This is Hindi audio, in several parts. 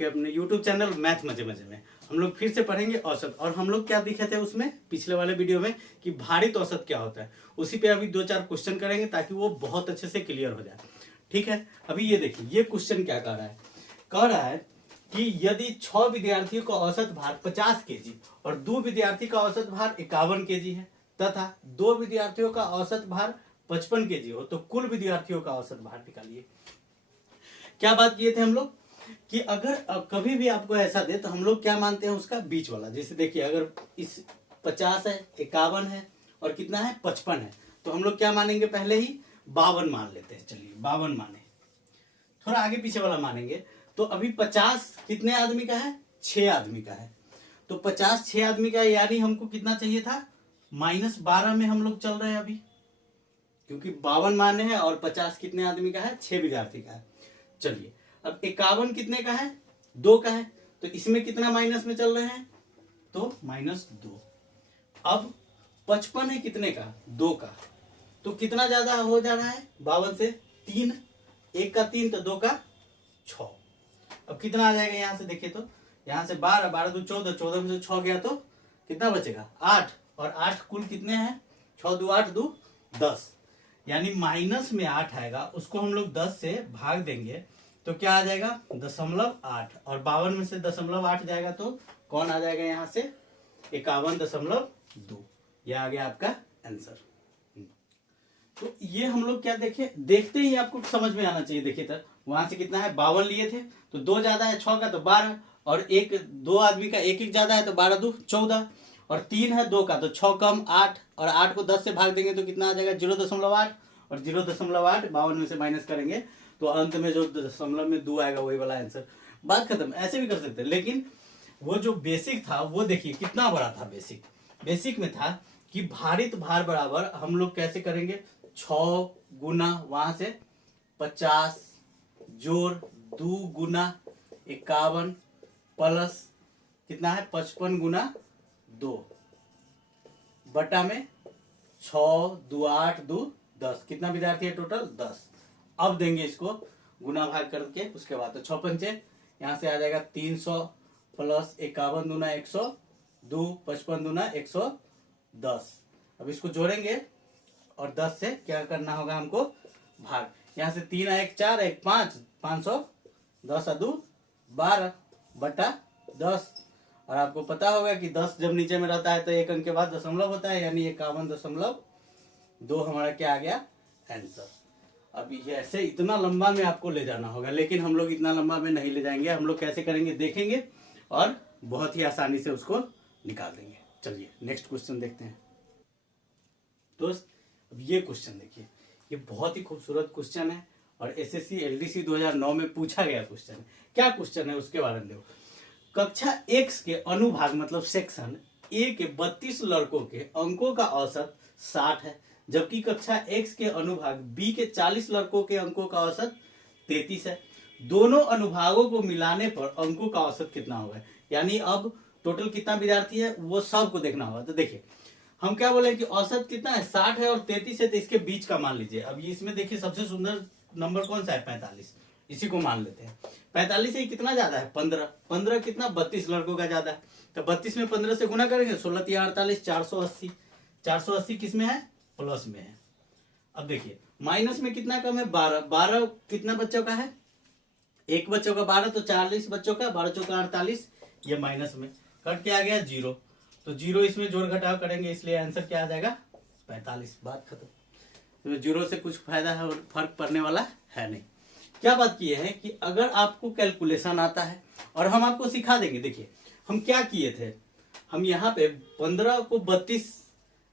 आपके अपने YouTube चैनल मैथ मजे मजे में हम लोग फिर से पढ़ेंगे औसत। और हम लोग क्या दिखे थे उसमें पिछले वाले वीडियो में कि भारित औसत क्या होता है, उसी पे अभी 2-4 क्वेश्चन करेंगे ताकि वो बहुत अच्छे से क्लियर हो जाए। ठीक है, अभी ये देखिए ये क्वेश्चन क्या कह रहा है कि यदि 6 विद्यार्थियों का औसत भार 50 केजी और 2 विद्यार्थी का औसत भार 51 केजी है तथा 2 विद्यार्थियों का औसत भार 55 केजी हो तो कुल विद्यार्थियों का औसत भार निकालिए। क्या बात किए थे हम लोग कि अगर कभी भी आपको ऐसा दे तो हम लोग क्या मानते हैं उसका बीच वाला। जैसे देखिए अगर इस 50 है, 51 है और कितना है 55 है तो हम लोग क्या मानेंगे, पहले ही 52 मान लेते हैं। चलिए 52 माने, थोड़ा आगे पीछे वाला मानेंगे तो अभी 50 कितने आदमी का है, 6 आदमी का है। तो 50 6 आदमी का है, यानी हमको कितना चाहिए था, -12 में हम लोग चल रहे हैं अभी, क्योंकि 52 माने हैं और 50 कितने आदमी का है, 6 विद्यार्थी का है। चलिए अब 51 कितने का है, 2 का है, तो इसमें कितना माइनस में चल रहे हैं, तो -2। अब 55 है कितने का, 2 का, तो कितना ज्यादा हो जा रहा है 52 से, 3, 1 का 3 तो 2 का 6। अब कितना आ जाएगा यहाँ से देखिए तो, यहाँ से 12, 12 तो 14, 14 में से 6 गया तो कितना बचेगा 8, और 8 कुल कितने हैं, 6 2 8 2 10, यानी माइनस में 8 आएगा, उसको हम लोग 10 से भाग देंगे तो क्या आ जाएगा 0.8, और 52 में से 0.8 जाएगा तो कौन आ जाएगा यहाँ से 51.2। यह आ गया आपका आंसर। तो ये हम लोग क्या देखते ही आपको समझ में आना चाहिए। देखिए तो वहां से कितना है 52 लिए थे तो 2 ज्यादा है 6 का तो 12, और 2 आदमी का 1 ज्यादा है तो 12 2 14, और 3 है 2 का तो 6 कम 8, और 8 को 10 से भाग देंगे तो कितना आ जाएगा 0.8, और 0.8 52 में से माइनस करेंगे तो अंत में जो दशमलव में 2 आएगा वही वाला आंसर। बात खत्म। ऐसे भी कर सकते हैं, लेकिन वो जो बेसिक था वो देखिए कितना बड़ा था। बेसिक में था कि भारित भार बराबर हम लोग कैसे करेंगे, 6 गुना वहां से 50 जोड़ 2 गुना 51 प्लस कितना है 55 गुना 2 बटा में 6 2 8 2 10, कितना विद्यार्थी है टोटल 10। अब देंगे इसको गुना भाग करके, उसके बाद तो 6 पंचे यहाँ से आ जाएगा 300 प्लस 51 दूना 100 2 55 दूना 110। अब इसको जोड़ेंगे और 10 से क्या करना होगा हमको भाग, यहाँ से 3 1 4 1 5 500 10 2 12 बटा 10, और आपको पता होगा कि 10 जब नीचे में रहता है तो 1 अंक के बाद दशमलव होता है, यानी 51.2 हमारा क्या आ गया आंसर। अब ये ऐसे इतना लंबा में आपको ले जाना होगा, लेकिन हम लोग इतना लंबा में नहीं ले जाएंगे। हम लोग कैसे करेंगे देखेंगे और बहुत ही आसानी से उसको निकाल देंगे। चलिए नेक्स्ट क्वेश्चन देखते हैं दोस्त। अब ये क्वेश्चन देखिए, ये बहुत ही खूबसूरत क्वेश्चन है और एसएससी एलडीसी 2009 में पूछा गया क्वेश्चन है। क्या क्वेश्चन है उसके बारे में देखो। कक्षा एक्स के अनुभाग मतलब सेक्शन ए के 32 लड़कों के अंकों का औसत 60 है, जबकि कक्षा एक्स के अनुभाग बी के 40 लड़कों के अंकों का औसत 33 है। दोनों अनुभागों को मिलाने पर अंकों का औसत कितना होगा, यानी अब टोटल कितना विद्यार्थी है वो सबको देखना होगा। तो देखिए हम क्या बोले कि औसत कितना है 60 है और 33 है, तो इसके बीच का मान लीजिए। अब इसमें देखिए सबसे सुंदर नंबर कौन सा है 45, इसी को मान लेते हैं। 45 से कितना ज्यादा है 15, 15 कितना 32 लड़कों का ज्यादा है, तो 32 में 15 से गुना करेंगे 16 3 48 480, 480 किस में है प्लस में है। अब देखिए माइनस में कितना कम है 12, 12 कितना बच्चों का है, एक बच्चों का 12 तो 40 बच्चों का 12 चौका 48, ये माइनस में कट के आ गया 0, तो 0 इसमें जोड़ घटाव करेंगे इसलिए आंसर क्या आ जाएगा 45। बात खत्म। तो 0 से कुछ फायदा है और फर्क पड़ने वाला है नहीं। क्या बात की है कि अगर आपको कैलकुलेशन आता है और हम आपको सिखा देंगे। देखिए हम क्या किए थे, हम यहाँ पे 15 को 32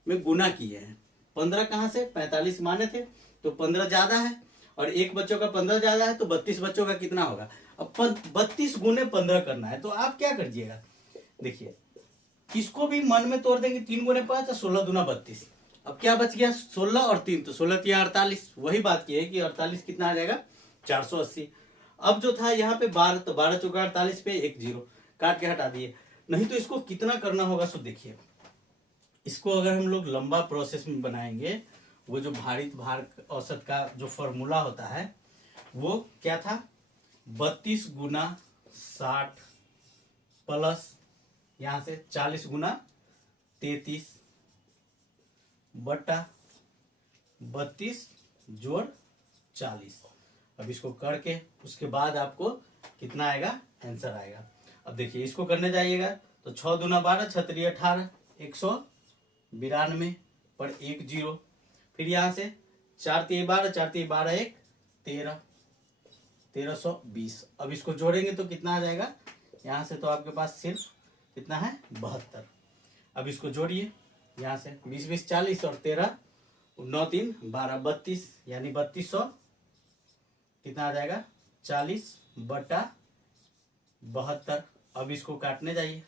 में गुना किए हैं। 15 कहाँ से 45 माने थे तो 15 ज्यादा है और एक बच्चों का 15 ज्यादा है तो 32 बच्चों का कितना होगा। अब 32 गुने 15 करना है तो आप क्या करिएगा, देखिए इसको भी मन में तोड़ देंगे 3 गुने 5 16 दूना 32। अब क्या बच गया 16 और 3 तो 16 3 48, वही बात की है कि 48 कितना आ जाएगा 480। अब जो था यहाँ पे 12 तो 12 चौका 48 पे 1 0 काट के हटा दिए। नहीं तो इसको कितना करना होगा सो देखिए, इसको अगर हम लोग लंबा प्रोसेस में बनाएंगे, वो जो भारित भार औसत का जो फॉर्मूला होता है वो क्या था 32 गुना 60 प्लस यहां से 40 गुना 33 बटा 32 जोड़ 40। अब इसको करके उसके बाद आपको कितना आएगा, आंसर आएगा। अब देखिए इसको करने जाइएगा तो 6 दूना 12, 6 त्रिक 18, 192 पर 1 0। फिर यहाँ से 4 3 12, 4 3 12 1 13, 1320। अब इसको जोड़ेंगे तो कितना आ जाएगा, यहाँ से तो आपके पास सिर्फ कितना है 72। अब इसको जोड़िए, यहाँ से 20 20 40 और 13 9 3 12 32, यानी 3200 कितना आ जाएगा 40 बटा 72। अब इसको काटने जाइए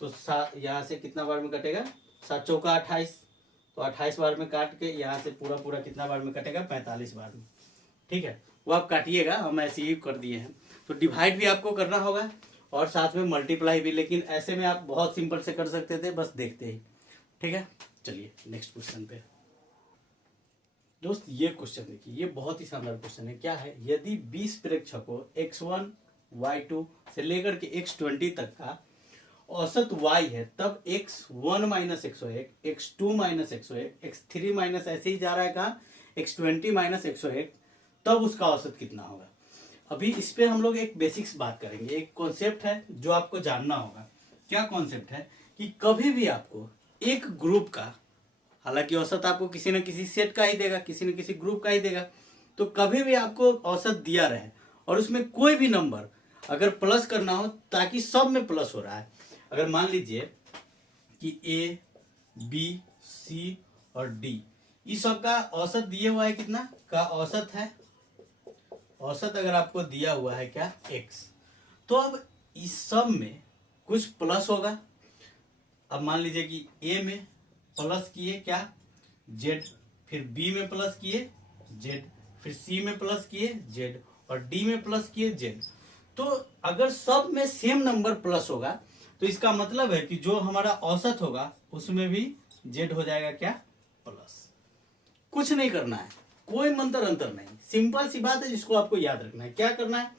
तो यहाँ से कितना बार में कटेगा, 7 चौका 28, तो 28 बार में काट के यहाँ से पूरा पूरा कितना बार में कटेगा, 45 बार में। ठीक है, वो आप काटिएगा, हम ऐसे ही कर दिए हैं। तो डिवाइड भी आपको करना होगा और साथ में मल्टीप्लाई भी, लेकिन ऐसे में आप बहुत सिंपल से कर सकते थे, बस देखते ही। ठीक है, चलिए नेक्स्ट क्वेश्चन पे। दोस्त ये क्वेश्चन देखिए, ये बहुत ही शानदार क्वेश्चन है। क्या है, यदि 20 प्रेक्षकों x1 y2 से लेकर के x20 तक का औसत y है, तब x1 minus 101, x2 minus 101, x3 minus ऐसे ही जा रहा है कहाँ, x20 माइनस 101, तब उसका औसत कितना होगा। अभी इस पे हम लोग एक बेसिक्स बात करेंगे। एक कॉन्सेप्ट है जो आपको जानना होगा। क्या कॉन्सेप्ट है कि कभी भी आपको एक ग्रुप का, हालांकि औसत आपको किसी न किसी सेट का ही देगा, किसी न किसी ग्रुप का ही देगा, तो कभी भी आपको औसत दिया रहे और उसमें कोई भी नंबर अगर प्लस करना हो, ताकि सब में प्लस हो रहा है। अगर मान लीजिए कि ए बी सी और डी, इस सब का औसत दिए हुआ है, कितना का औसत है, औसत अगर आपको दिया हुआ है क्या x, तो अब इस सब में कुछ प्लस होगा। अब मान लीजिए कि a में प्लस किए क्या z, फिर b में प्लस किए z, फिर c में प्लस किए z और d में प्लस किए z। तो अगर सब में सेम नंबर प्लस होगा तो इसका मतलब है कि जो हमारा औसत होगा उसमें भी z हो जाएगा क्या प्लस। कुछ नहीं करना है, कोई मंत्र अंतर नहीं, सिंपल सी बात है जिसको आपको याद रखना है। क्या करना है,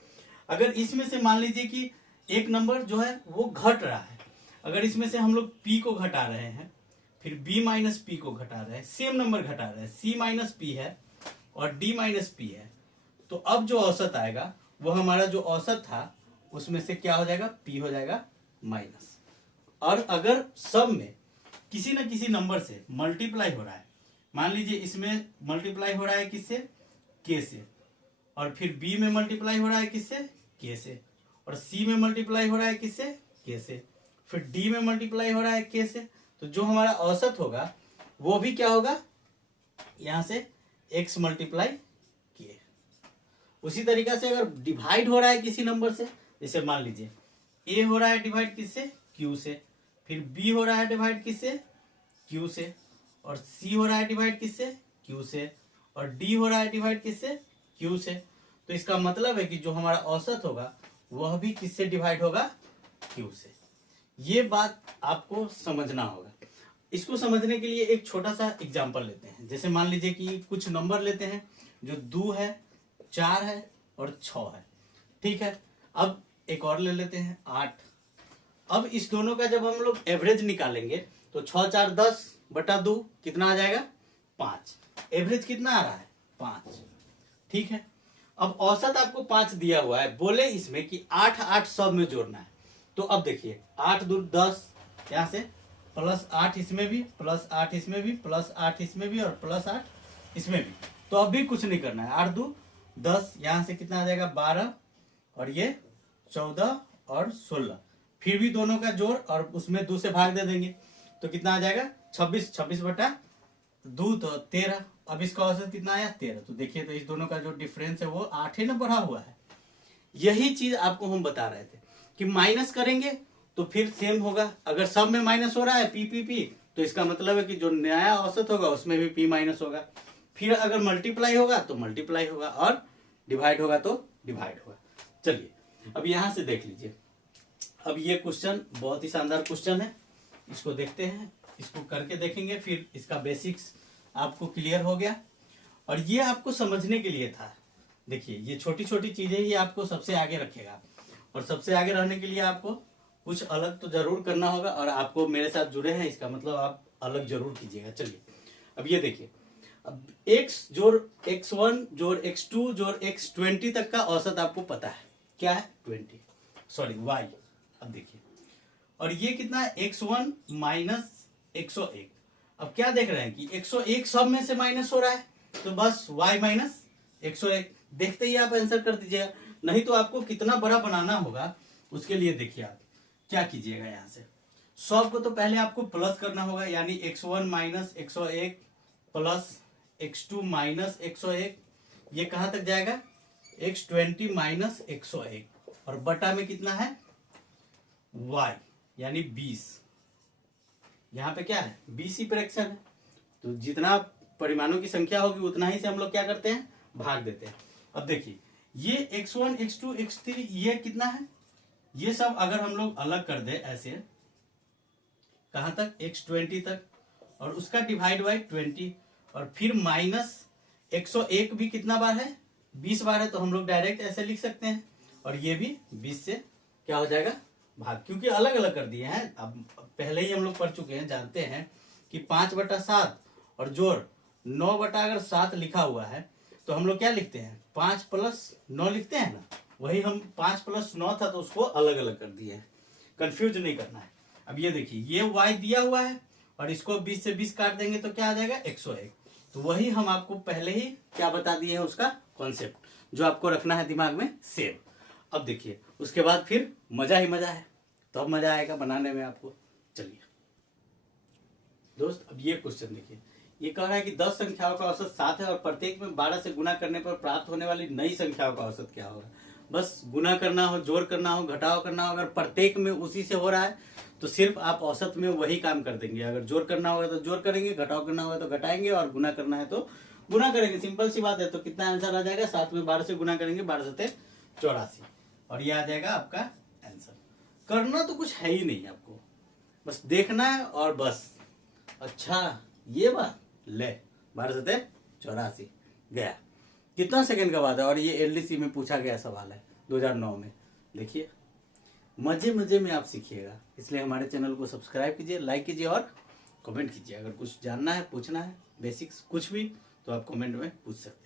अगर इसमें से मान लीजिए कि एक नंबर जो है वो घट रहा है, अगर इसमें से हम लोग p को घटा रहे हैं, फिर b माइनस p को घटा रहे हैं, सेम नंबर घटा रहे हैं, c माइनस p है और d माइनस p है, तो अब जो औसत आएगा वो हमारा जो औसत था उसमें से क्या हो जाएगा, p हो जाएगा माइनस। और अगर सब में किसी न किसी नंबर से मल्टीप्लाई हो रहा है, मान लीजिए इसमें मल्टीप्लाई हो रहा है किससे, k से, और फिर b में मल्टीप्लाई हो रहा है किससे, k से, और c में मल्टीप्लाई हो रहा है किससे, k से, फिर d में मल्टीप्लाई हो रहा है k से, तो जो हमारा औसत होगा वो भी क्या होगा, यहां से x मल्टीप्लाई k। उसी तरीका से अगर डिवाइड हो रहा है किसी नंबर से, जैसे मान लीजिए a हो रहा है डिवाइड किससे, q से, फिर b हो रहा है डिवाइड किससे, q से, और c हो रहा है डिवाइड किससे, q से, और d हो रहा है डिवाइड किससे, q से, तो इसका मतलब है कि जो हमारा औसत होगा वह भी किससे डिवाइड होगा, q से। ये बात आपको समझना होगा। इसको समझने के लिए एक छोटा सा एग्जांपल लेते हैं। जैसे मान लीजिए कि कुछ नंबर लेते हैं जो 2 है, 4 है और 6 है। ठीक है, अब एक और ले लेते हैं 8। अब इस दोनों का जब हम लोग एवरेज निकालेंगे तो 6 4 10 बटा 2 कितना आ जाएगा, 5। एवरेज कितना आ रहा है, 5। ठीक है, अब औसत आपको 5 दिया हुआ है, बोले इसमें कि 8 8 सब में जोड़ना है। तो अब देखिए 8 2 10, यहां से प्लस 8 इसमें भी, प्लस 8 इसमें भी, प्लस 8 इसमें भी और प्लस 8 इसमें भी। तो अब भी कुछ नहीं करना है, 8 2 10, यहां से कितना आ जाएगा 12, और ये 14 और 16, फिर भी दोनों का जोड़ और उसमें 2 से भाग दे देंगे तो कितना आ जाएगा 26, 26 बटा 2 तो 13। अब इसका औसत कितना आया 13। तो देखिए तो इस दोनों का जो डिफरेंस है वो 8 ही ना बढ़ा हुआ है। यही चीज आपको हम बता रहे थे कि माइनस करेंगे तो फिर सेम होगा। अगर सब में माइनस हो रहा है पी, तो इसका मतलब है कि जो नया औसत होगा उसमें भी पी माइनस होगा। फिर अगर मल्टीप्लाई होगा तो मल्टीप्लाई होगा और डिवाइड होगा तो डिवाइड होगा। चलिए अब यहां से देख लीजिए। अब ये क्वेश्चन बहुत ही शानदार क्वेश्चन है, इसको देखते हैं, इसको करके देखेंगे, फिर इसका बेसिक्स आपको क्लियर हो गया। और ये आपको समझने के लिए था। देखिए ये छोटी छोटी चीजें ही आपको सबसे आगे रखेगा। और सबसे आगे रहने के लिए आपको कुछ अलग तो जरूर करना होगा, और आपको मेरे साथ जुड़े हैं इसका मतलब आप अलग जरूर कीजिएगा। चलिए अब ये देखिए, अब x जोड़ x1 जोड़ x2 जोड़ x20 तक का औसत आपको पता है क्या है, 20 सॉरी y। अब देखिए, और ये कितना है, x1 माइनस 101। अब क्या देख रहे हैं कि 101 सब में से माइनस हो रहा है, तो बस y माइनस 101 देखते ही आप आंसर कर दीजिएगा। नहीं तो आपको कितना बड़ा बनाना होगा, उसके लिए देखिए आप क्या कीजिएगा, यहाँ से सब को तो पहले आपको प्लस करना होगा, यानी x1 minus 101 plus x2 minus 101, ये कहां तक जाएगा, x20 माइनस 101, और बटा में कितना है y यानी 20। यहाँ पे क्या है 20 ही फ्रैक्शन है, तो जितना परिमाणों की संख्या होगी उतना ही से हम लोग क्या करते हैं, भाग देते हैं। अब देखिए ये x1 x2 x3 ये कितना है, ये सब अगर हम लोग अलग कर दे ऐसे, कहां तक, x20 तक, और उसका डिवाइड बाई 20, और फिर माइनस 101 भी कितना बार है, 20 बार है, तो हम लोग डायरेक्ट ऐसे लिख सकते हैं, और ये भी 20 से क्या हो जाएगा भाग, क्योंकि अलग अलग कर दिए हैं। अब पहले ही हम लोग पढ़ चुके हैं, जानते हैं कि 5/7 और जोड़ 9/7 लिखा हुआ है, तो हम लोग क्या लिखते हैं, 5 + 9 लिखते हैं ना, वही हम 5 + 9 था तो उसको अलग अलग कर दिए हैं, कंफ्यूज नहीं करना है। अब ये देखिए ये y दिया हुआ है, और इसको 20 से 20 काट देंगे तो क्या आ जाएगा 101, तो वही हम आपको पहले ही क्या बता दिए हैं, उसका कॉन्सेप्ट जो आपको रखना है दिमाग में सेव। अब देखिए उसके बाद फिर मजा ही मजा है, तो अब मजा आएगा बनाने में आपको। चलिए दोस्त, अब ये क्वेश्चन देखिए, ये कह रहा है कि 10 संख्याओं का औसत 7 है और प्रत्येक में 12 से गुना करने पर प्राप्त होने वाली नई संख्याओं का औसत क्या होगा। बस गुना करना हो, जोड़ करना हो, घटाव करना हो, अगर प्रत्येक में उसी से हो रहा है तो सिर्फ आप औसत में वही काम कर देंगे। अगर जोड़ करना होगा तो जोड़ करेंगे, घटाव करना होगा तो घटाएंगे, और गुना करना है तो गुना करेंगे। सिंपल सी बात है। तो कितना आंसर आ जाएगा, 7 में 12 से गुना करेंगे, 12 × 7 = 84, और ये आ जाएगा आपका आंसर। करना तो कुछ है ही नहीं आपको, बस देखना है और बस। अच्छा ये बात ले, 12 × 7 = 84 गया। कितना सेकंड का बात है, और ये एलडीसी में पूछा गया सवाल है 2009 में। देखिए मजे मजे में आप सीखिएगा, इसलिए हमारे चैनल को सब्सक्राइब कीजिए, लाइक कीजिए और कमेंट कीजिए। अगर कुछ जानना है, पूछना है, बेसिक्स कुछ भी, तो आप कमेंट में पूछ सकते हैं।